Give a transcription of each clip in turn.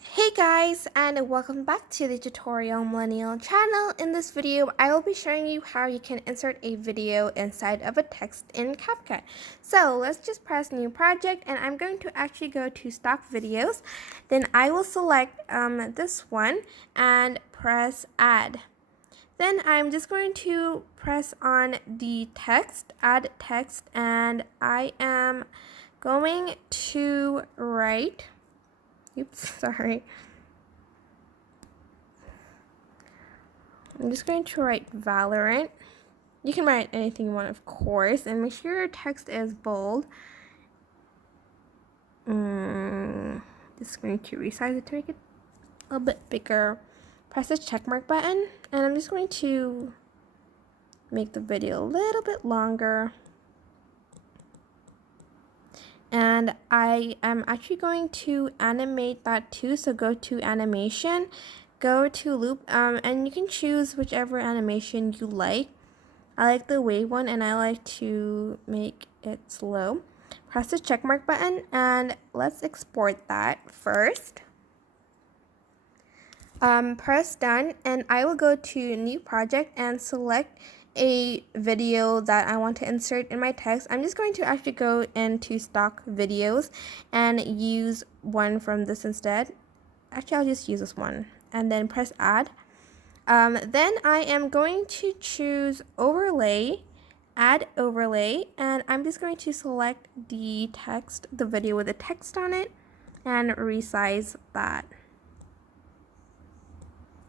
Hey guys, and welcome back to the Tutorial Millennial channel. In this video, I will be showing you how you can insert a video inside of a text in CapCut. So let's just press new project, and I'm going to actually go to stock videos. Then I will select this one and press add. Then I'm just going to press on the text, add text, and I am going to write, oops, sorry. I'm just going to write Valorant. You can write anything you want, of course, and make sure your text is bold. Just going to resize it to make it a little bit bigger. Press the checkmark button, and I'm just going to make the video a little bit longer. And I am actually going to animate that too, so go to animation, go to loop, and you can choose whichever animation you like. I like the wave one, and I like to make it slow. Press the checkmark button, and let's export that first. Press done, and I will go to new project and select a video that I want to insert in my text. I'm just going to actually go into stock videos and use one from this instead. Actually, I'll just use this one, and then press add. Then I am going to choose overlay, add overlay, and I'm just going to select the text, the video with the text on it, and resize that.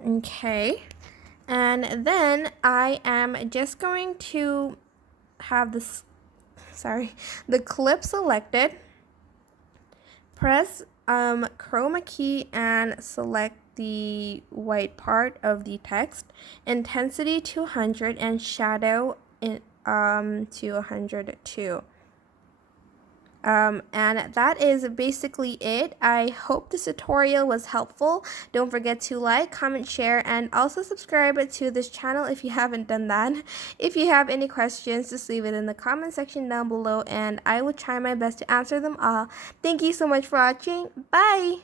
Okay, and then I am just going to have this, the clip selected. Press chroma key and select the white part of the text, intensity to 100 and shadow to 100 too. And that is basically it. I hope this tutorial was helpful. Don't forget to like, comment, share, and also subscribe to this channel if you haven't done that. If you have any questions, just leave it in the comment section down below, and I will try my best to answer them all. Thank you so much for watching. Bye!